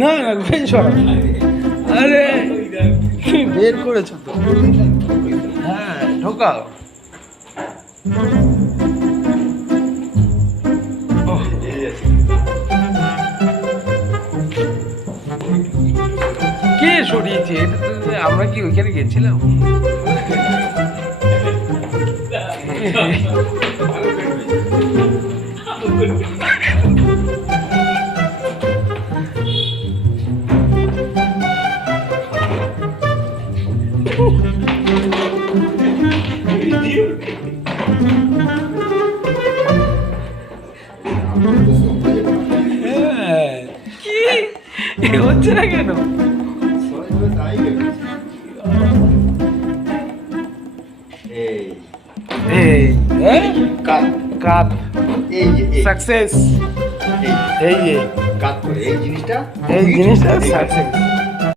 না না বের আরে বের করেছো তো। হ্যাঁ ঢোকাও। কে সরিয়েছে এটা তো? আমরা কি ওইখানে গেছিলাম? কি হচ্ছে না কেন? কাপ সাকসেস, এই জিনিসটা সাকসেস।